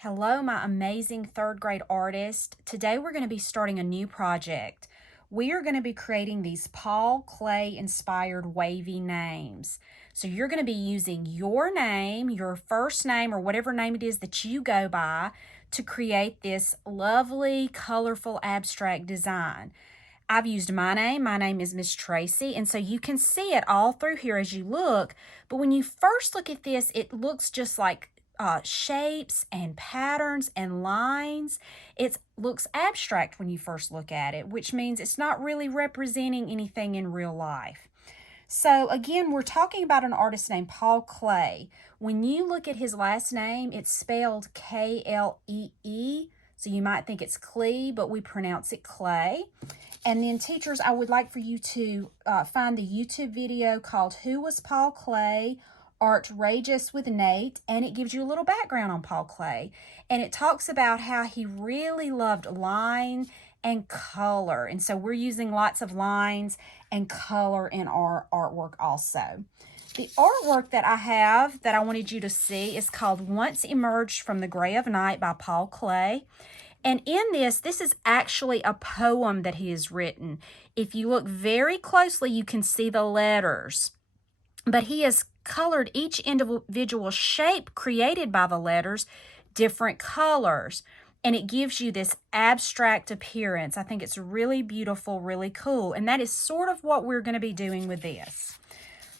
Hello, my amazing third grade artist. Today we're going to be starting a new project. We are going to be creating these Paul Klee inspired wavy names. So you're going to be using your name, your first name, or whatever name it is that you go by to create this lovely, colorful, abstract design. I've used my name. My name is Miss Tracy, and so you can see it all through here as you look. But when you first look at this, it looks just like shapes and patterns and lines. It looks abstract when you first look at it, which means it's not really representing anything in real life. So again, we're talking about an artist named Paul Klee. When you look at his last name, it's spelled K-L-E-E. So you might think it's Klee, but we pronounce it Clay. And then teachers, I would like for you to find the YouTube video called Who Was Paul Klee? Artrageous with Nate, and it gives you a little background on Paul Klee. And it talks about how he really loved line and color. And so we're using lots of lines and color in our artwork also. The artwork that I have that I wanted you to see is called Once Emerged from the Gray of Night by Paul Klee. And in this is actually a poem that he has written. If you look very closely, you can see the letters. But he has colored each individual shape created by the letters different colors. And it gives you this abstract appearance. I think it's really beautiful, really cool. And that is sort of what we're going to be doing with this.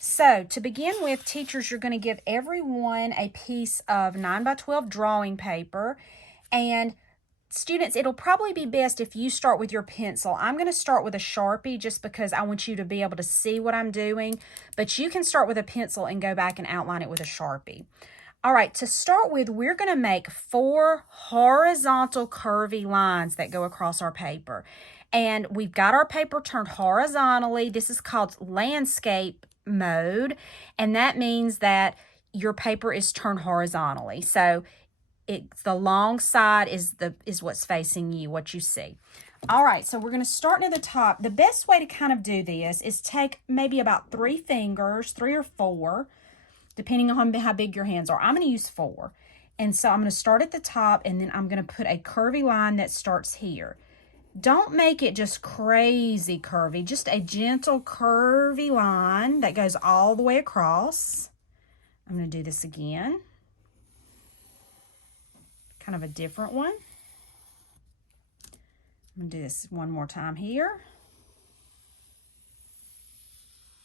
So to begin with, teachers, you're going to give everyone a piece of 9 by 12 drawing paper. And students, it'll probably be best if you start with your pencil. I'm going to start with a Sharpie just because I want you to be able to see what I'm doing. But you can start with a pencil and go back and outline it with a Sharpie. All right, to start with, we're going to make 4 horizontal curvy lines that go across our paper. And we've got our paper turned horizontally. This is called landscape mode. And that means that your paper is turned horizontally. So the long side is what's facing you, what you see. All right, so we're going to start near the top. The best way to kind of do this is take maybe about 3 fingers, 3 or 4, depending on how big your hands are. I'm going to use 4. And so I'm going to start at the top, and then I'm going to put a curvy line that starts here. Don't make it just crazy curvy, just a gentle curvy line that goes all the way across. I'm going to do this again. Kind of a different one. I'm going to do this one more time here.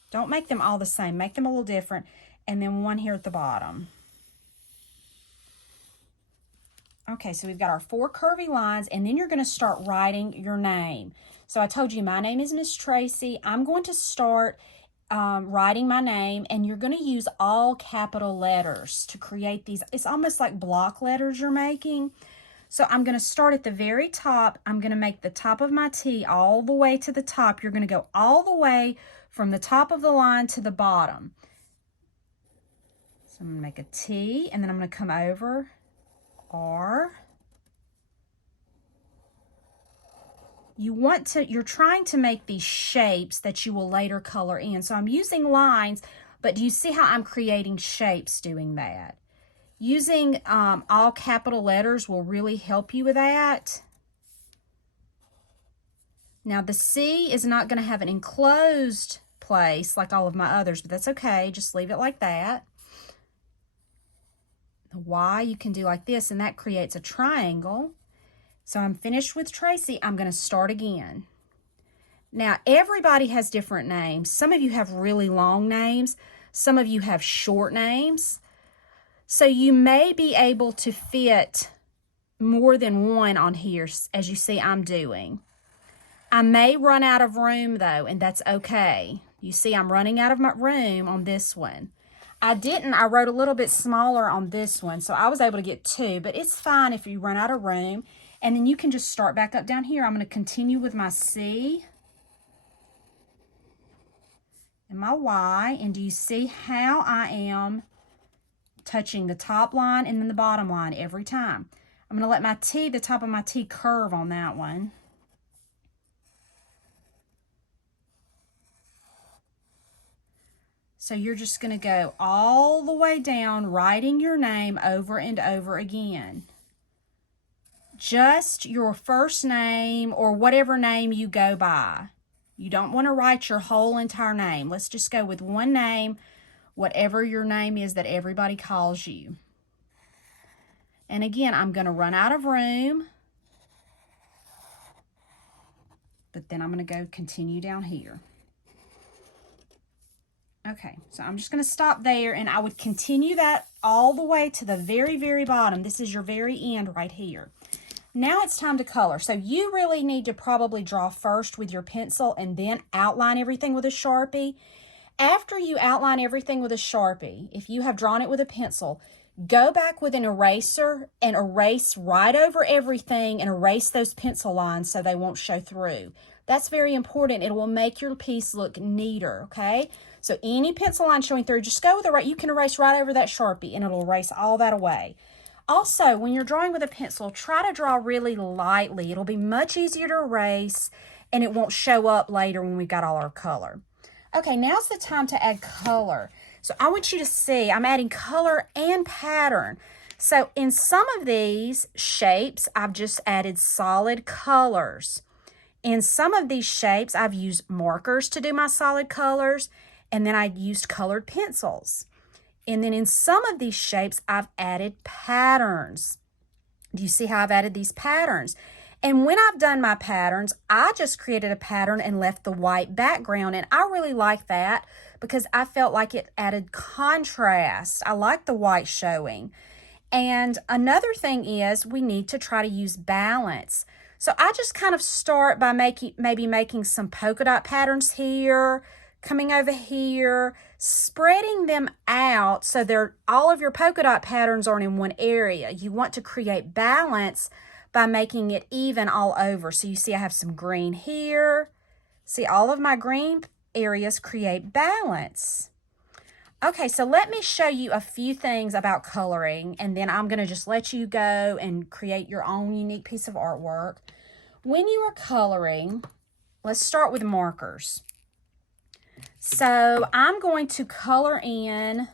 Don't make them all the same. Make them a little different. And then one here at the bottom. Okay, so we've got our 4 curvy lines, and then you're going to start writing your name. So I told you my name is Miss Tracy. I'm going to start writing my name, and you're going to use all capital letters to create these. It's almost like block letters you're making. So I'm going to start at the very top. I'm going to make the top of my T all the way to the top. You're going to go all the way from the top of the line to the bottom. So I'm going to make a T, and then I'm going to come over R. You're trying to make these shapes that you will later color in. So I'm using lines, but do you see how I'm creating shapes doing that? Using all capital letters will really help you with that. Now the C is not going to have an enclosed place like all of my others, but that's okay. Just leave it like that. The Y you can do like this, and that creates a triangle. So I'm finished with Tracy. I'm going to start again. Now, everybody has different names. Some of you have really long names. Some of you have short names. So you may be able to fit more than one on here, as you see I'm doing. I may run out of room, though, and that's okay. You see I'm running out of my room on this one. I wrote a little bit smaller on this one, so I was able to get 2, but it's fine if you run out of room. And then you can just start back up down here. I'm going to continue with my C and my Y. And do you see how I am touching the top line and then the bottom line every time? I'm going to let my T, the top of my T, curve on that one. So you're just going to go all the way down, writing your name over and over again. just your first name or whatever name you go by. You don't want to write your whole entire name. Let's just go with one name, whatever your name is that everybody calls you. And again, I'm going to run out of room. But then I'm going to go continue down here. Okay, so I'm just going to stop there, and I would continue that all the way to the very, very bottom. This is your very end right here. Now it's time to color. So you really need to probably draw first with your pencil and then outline everything with a Sharpie. After you outline everything with a Sharpie, if you have drawn it with a pencil, go back with an eraser and erase right over everything and erase those pencil lines so they won't show through. That's very important. It will make your piece look neater, okay? So any pencil line showing through, just go with the right. You can erase right over that Sharpie and it'll erase all that away. Also, when you're drawing with a pencil, try to draw really lightly. It'll be much easier to erase and it won't show up later when we've got all our color. Okay, now's the time to add color. So I want you to see I'm adding color and pattern. So in some of these shapes, I've just added solid colors. In some of these shapes, I've used markers to do my solid colors, and then I used colored pencils. And then in some of these shapes, I've added patterns. Do you see how I've added these patterns? And when I've done my patterns, I just created a pattern and left the white background. And I really like that because I felt like it added contrast. I like the white showing. And another thing is we need to try to use balance. So I just kind of start by maybe making some polka dot patterns here, coming over here, spreading them out so all of your polka dot patterns aren't in one area. You want to create balance by making it even all over. So you see I have some green here. See, all of my green areas create balance. Okay, so let me show you a few things about coloring, and then I'm going to just let you go and create your own unique piece of artwork. When you are coloring, let's start with markers. So I'm going to color in,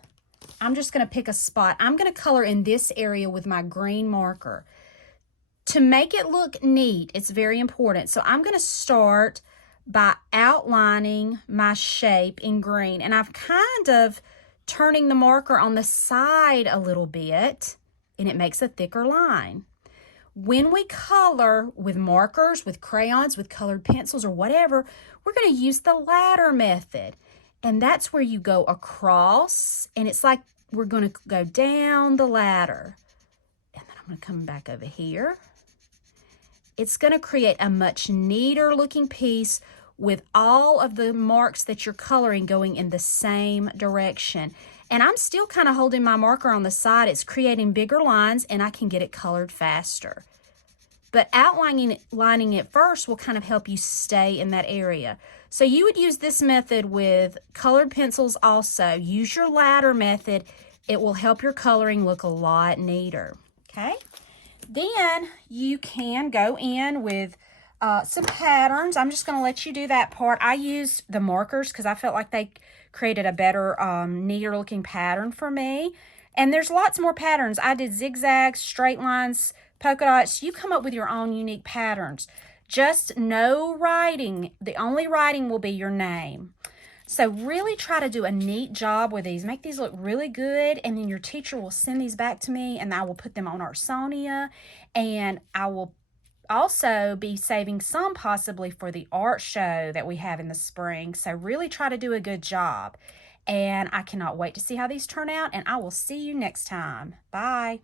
I'm just going to pick a spot. I'm going to color in this area with my green marker. To make it look neat, it's very important. So I'm going to start by outlining my shape in green. And I've kind of turning the marker on the side a little bit, and it makes a thicker line. When we color with markers, with crayons, with colored pencils, or whatever, we're going to use the ladder method. And that's where you go across, and it's like we're going to go down the ladder. And then I'm going to come back over here. It's going to create a much neater looking piece with all of the marks that you're coloring going in the same direction. And I'm still kind of holding my marker on the side. It's creating bigger lines and I can get it colored faster. But outlining it first will kind of help you stay in that area. So you would use this method with colored pencils also. Use your ladder method. It will help your coloring look a lot neater. Okay? Then you can go in with some patterns. I'm just going to let you do that part. I used the markers because I felt like they created a better, neater looking pattern for me. And there's lots more patterns. I did zigzags, straight lines, polka dots. You come up with your own unique patterns. Just no writing. The only writing will be your name. So really try to do a neat job with these. Make these look really good, and then your teacher will send these back to me, and I will put them on Artsonia, and I will also be saving some possibly for the art show that we have in the spring. So really try to do a good job. And I cannot wait to see how these turn out, and I will see you next time. Bye.